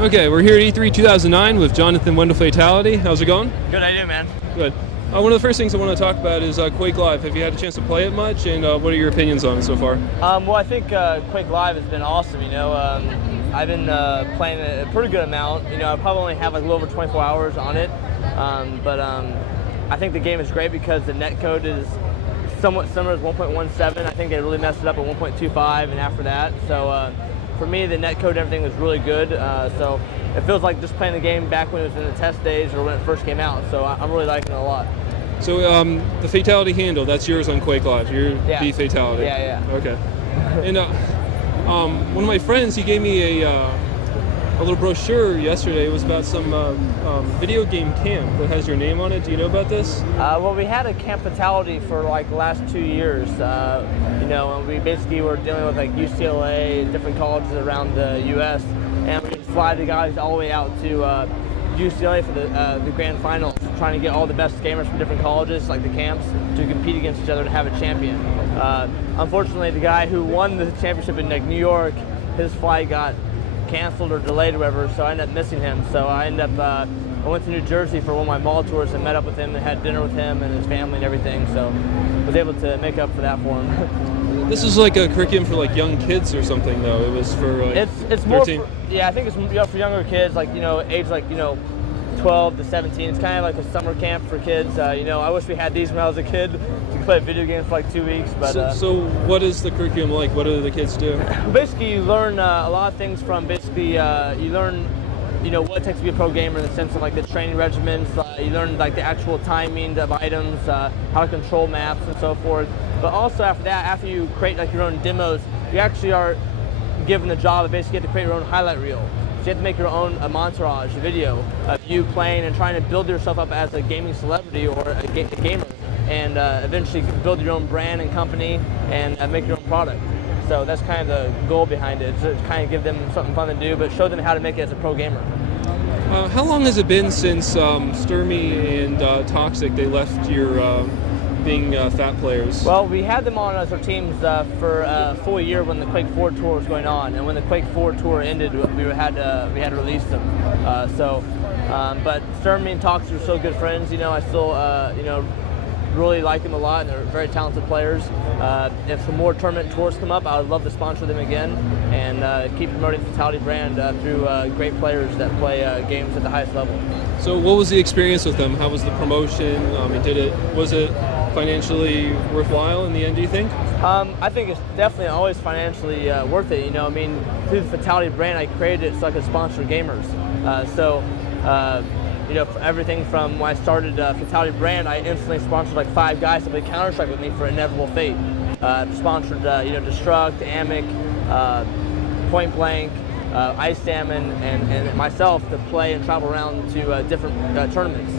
Okay, we're here at E3 2009 with Jonathan Fatal1ty. How's it going? Good, how you doing, man? Good. One of the first things I want to talk about is Quake Live. Have you had a chance to play it much, and what are your opinions on it so far? Well, I think Quake Live has been awesome. I've been playing a pretty good amount. I probably only have like a little over 24 hours on it, but I think the game is great because the netcode is somewhat similar to 1.17. I think they really messed it up at 1.25 and after that. So for me, the netcode and everything was really good. So it feels like just playing the game back when it was in the test days or when it first came out. So I'm really liking it a lot. So the Fatality handle, that's yours on Quake Live. You're the Fatality. Yeah. Okay. And one of my friends, he gave me a little brochure yesterday. It was about some video game camp that has your name on it. Do you know about this? Well, we had a Camp Fatality for like the last 2 years. And we basically were dealing with like UCLA, different colleges around the U.S. And we fly the guys all the way out to UCLA for the grand finals, trying to get all the best gamers from different colleges, like the camps, to compete against each other to have a champion. Unfortunately, the guy who won the championship in like New York, his flight got canceled or delayed or whatever, so I ended up missing him. So I went to New Jersey for one of my mall tours and met up with him and had dinner with him and his family and everything. So I was able to make up for that for him. This is like a curriculum for like young kids or something, though. It was for like it's 13. More for, I think it's for younger kids, like age like 12 to 17. It's kind of like a summer camp for kids. I wish we had these when I was a kid. You could play video games for like 2 weeks. But so what is the curriculum like? What do the kids do? Basically, you learn a lot of things from you learn what it takes to be a pro gamer in the sense of like the training regimens. You learn like the actual timing of items, how to control maps and so forth. But also after that, after you create like your own demos, you actually are given the job of basically get to create your own highlight reel. So you have to make your own montage video of you playing and trying to build yourself up as a gaming celebrity or a gamer, and eventually build your own brand and company and make your own product. So that's kind of the goal behind it, to kind of give them something fun to do, but show them how to make it as a pro gamer. How long has it been since Sturmy and Toxic, they left your being fat players? Well, we had them on as our teams for a full year when the Quake 4 tour was going on, and when the Quake 4 tour ended, we had to release them. But Sturmy and Toxic are still good friends. I still really like them a lot, and they're very talented players. If some more tournament tours come up, I would love to sponsor them again and keep promoting the Fatality brand through great players that play games at the highest level. So what was the experience with them? How was the promotion? Was it financially worthwhile in the end, do you think? I think it's definitely always financially worth it. Through the Fatality brand, I created it so I could sponsor gamers. For everything from when I started Fatality brand, I instantly sponsored like 5 guys to play Counter-Strike with me for Inevitable Fate. Sponsored Destruct, Amic, Point Blank, Ice Salmon, and myself to play and travel around to different tournaments.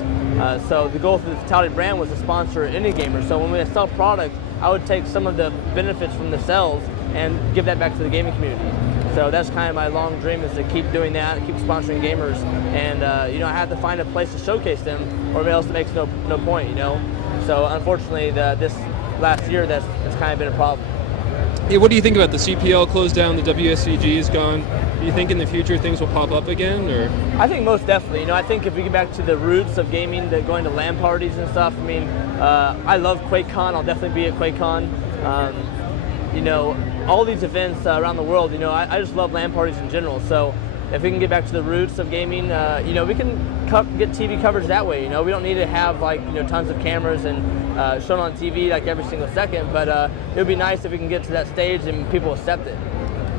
So the goal for the Fatality brand was to sponsor any gamer. So when we sell product, I would take some of the benefits from the sales and give that back to the gaming community. So that's kind of my long dream, is to keep doing that, keep sponsoring gamers, and I have to find a place to showcase them, or else it makes no point. So unfortunately, this last year, that's kind of been a problem. Yeah, what do you think about the CPL closed down, the WSCG is gone? Do you think in the future things will pop up again, or? I think most definitely. I think if we get back to the roots of gaming, going to LAN parties and stuff. I love QuakeCon. I'll definitely be at QuakeCon. All these events around the world, I just love LAN parties in general. So if we can get back to the roots of gaming, we can get TV coverage that way. We don't need to have tons of cameras and shown on TV like every single second, but it would be nice if we can get to that stage and people accept it.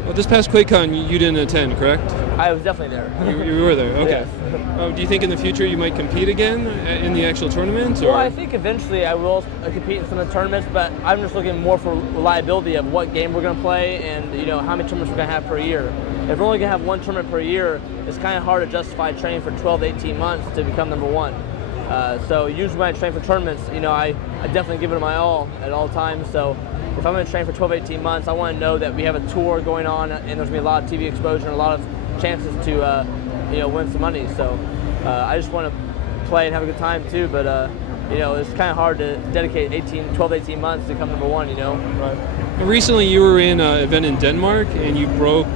Well, this past QuakeCon, you didn't attend, correct? I was definitely there. You were there, okay. Yes. Do you think in the future you might compete again in the actual tournament? Or? Well, I think eventually I will compete in some of the tournaments, but I'm just looking more for reliability of what game we're going to play and how many tournaments we're going to have per year. If we're only going to have one tournament per year, it's kind of hard to justify training for 12 to 18 months to become number one. So usually when I train for tournaments, I definitely give it my all at all times. So if I'm going to train for 12, 18 months, I want to know that we have a tour going on and there's going to be a lot of TV exposure and a lot of chances to win some money. So I just want to play and have a good time too, but it's kind of hard to dedicate 12 to 18 months to become number one, Right. Recently you were in an event in Denmark and you broke,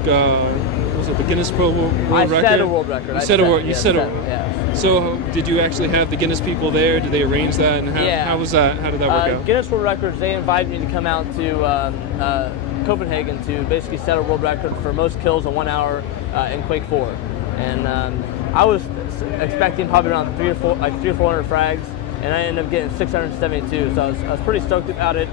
was it the Guinness World Record? I set a world record. You set a world. Yeah. So did you actually have the Guinness people there? Did they arrange that? And how was that? How did that work out? Guinness World Records, they invited me to come out to Copenhagen to basically set a world record for most kills in 1 hour in Quake 4. And I was expecting probably around 300 or 400 frags, and I ended up getting 672. So I was pretty stoked about it.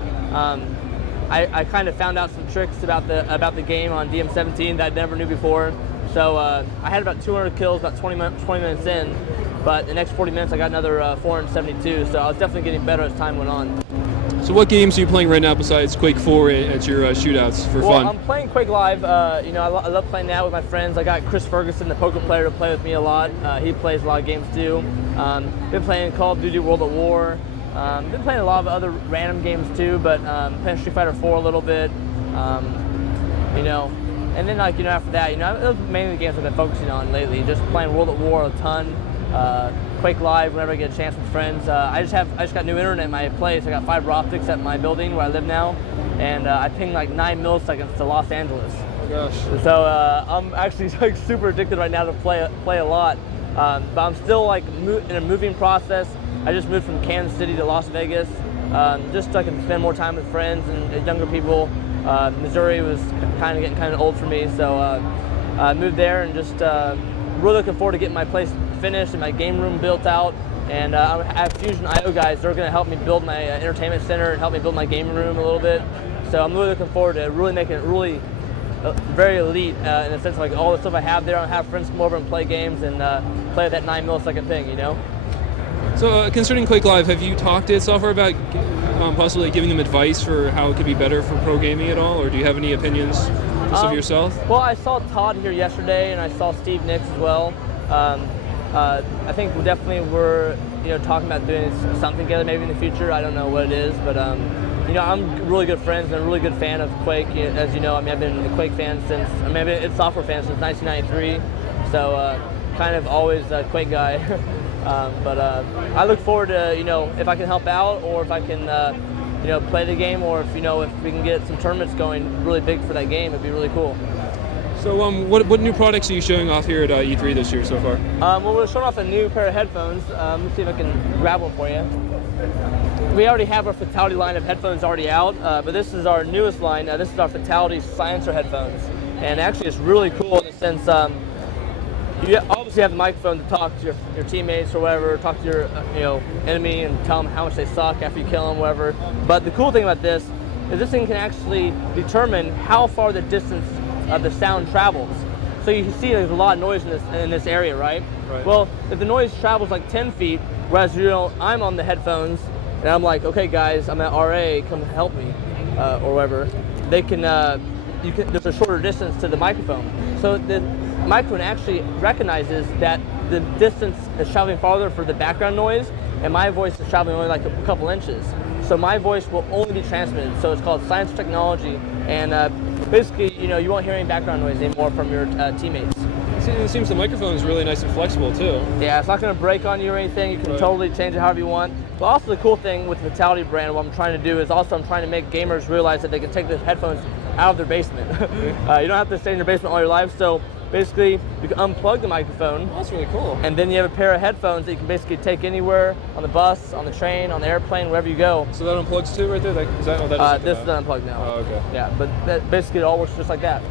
I kind of found out some tricks about the game on DM17 that I never knew before. So I had about 200 kills about 20 minutes in, but the next 40 minutes I got another 472. So I was definitely getting better as time went on. So what games are you playing right now besides Quake 4 at your shootouts for fun? I'm playing Quake Live. You know, I love playing that with my friends. I got Chris Ferguson, the poker player, to play with me a lot. He plays a lot of games too. Been playing Call of Duty World at War. Been playing a lot of other random games too, but playing Street Fighter 4 a little bit. You know, and then like, you know, after that, you know, those are mainly the games I've been focusing on lately. Just playing World at War a ton. Quake Live whenever I get a chance with friends. I just got new internet in my place. I got fiber optics at my building where I live now, and I ping like 9 milliseconds to Los Angeles. Oh gosh. So I'm actually like super addicted right now to play a lot, but I'm still like in a moving process. I just moved from Kansas City to Las Vegas, just so I can spend more time with friends and younger people. Missouri was getting kind of old for me, so I moved there and just really looking forward to getting my place finished and my game room built out. And I have Fusion IO guys. They're going to help me build my entertainment center and help me build my game room a little bit. So I'm really looking forward to really making it really very elite in the sense of like all the stuff I have there. I have friends come over and play games and play that 9 millisecond thing, you know. So concerning Quake Live, have you talked to Software about possibly giving them advice for how it could be better for pro gaming at all, or do you have any opinions just of yourself? Well, I saw Todd here yesterday, and I saw Steve Nicks as well. I think we definitely were, you know, talking about doing something together maybe in the future. I don't know what it is, but you know, I'm really good friends and a really good fan of Quake. As you know, I mean, I've been a Quake fan since, I mean, I've been a software fan since 1993, so kind of always a Quake guy. But I look forward to, you know, if I can help out, or if I can, you know, play the game, or if, you know, if we can get some tournaments going really big for that game, it'd be really cool. So what new products are you showing off here at E3 this year so far? Well, we're showing off a new pair of headphones. Let's see if I can grab one for you. We already have our Fatal1ty line of headphones already out, but this is our newest line. This is our Fatal1ty silencer headphones. And actually it's really cool in the sense, you obviously have the microphone to talk to your teammates or whatever, talk to your you know, enemy and tell them how much they suck after you kill them, whatever. But the cool thing about this is this thing can actually determine how far the distance of the sound travels. So you can see there's a lot of noise in this area, right? Well, if the noise travels like 10 feet, whereas, you know, I'm on the headphones and I'm like, okay guys, I'm at RA, come help me, or whatever, they can, there's a shorter distance to the microphone. So the microphone actually recognizes that the distance is traveling farther for the background noise, and my voice is traveling only like a couple inches. So my voice will only be transmitted. So it's called silencer technology, and basically, you know, you won't hear any background noise anymore from your teammates. It seems the microphone is really nice and flexible too. Yeah, it's not going to break on you or anything. You can totally change it however you want. But also the cool thing with the Fatal1ty brand, what I'm trying to do is also I'm trying to make gamers realize that they can take the headphones out of their basement. You don't have to stay in your basement all your life. So basically, you can unplug the microphone. Oh, that's really cool. And then you have a pair of headphones that you can basically take anywhere, on the bus, on the train, on the airplane, wherever you go. So that unplugs too right there? This is unplugged now. Oh, okay. Yeah, but basically it all works just like that.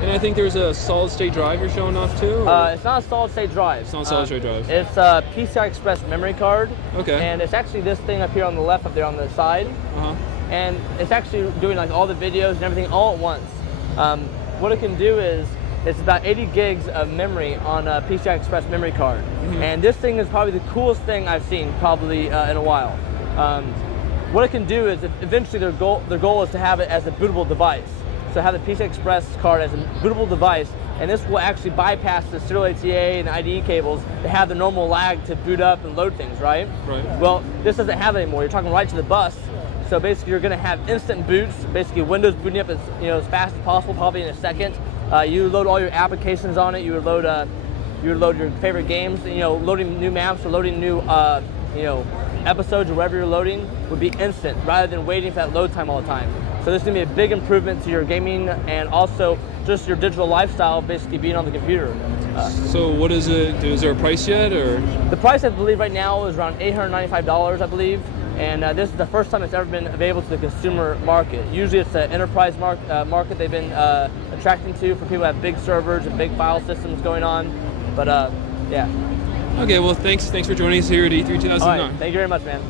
And I think there's a solid-state drive you're showing off too? It's not a solid-state drive. It's not a solid-state drive. It's a PCI Express memory card. Okay. And it's actually this thing up here on the left, up there on the side. And it's actually doing like all the videos and everything all at once. What it can do is, it's about 80 gigs of memory on a PCI Express memory card. And this thing is probably the coolest thing I've seen probably in a while. What it can do is, eventually their goal is to have it as a bootable device. So have the PCI Express card as a bootable device, and this will actually bypass the serial ATA and IDE cables to have the normal lag to boot up and load things, right? Well, this doesn't have it anymore. You're talking right to the bus. So basically you're going to have instant boots, basically Windows booting up as fast as possible, probably in a second. You load all your applications on it. You would load your favorite games. You know, loading new maps or loading new you know, episodes or whatever you're loading would be instant, rather than waiting for that load time all the time. So So this is going to be a big improvement to your gaming and also just your digital lifestyle, basically being on the computer. So what is it? Is there a price yet, or? The price, I believe, right now is around $895, I believe. And this is the first time it's ever been available to the consumer market. Usually it's the enterprise market they've been attracting to for people who have big servers and big file systems going on. But yeah. Okay, well, thanks for joining us here at E3 2009. All right, thank you very much, man.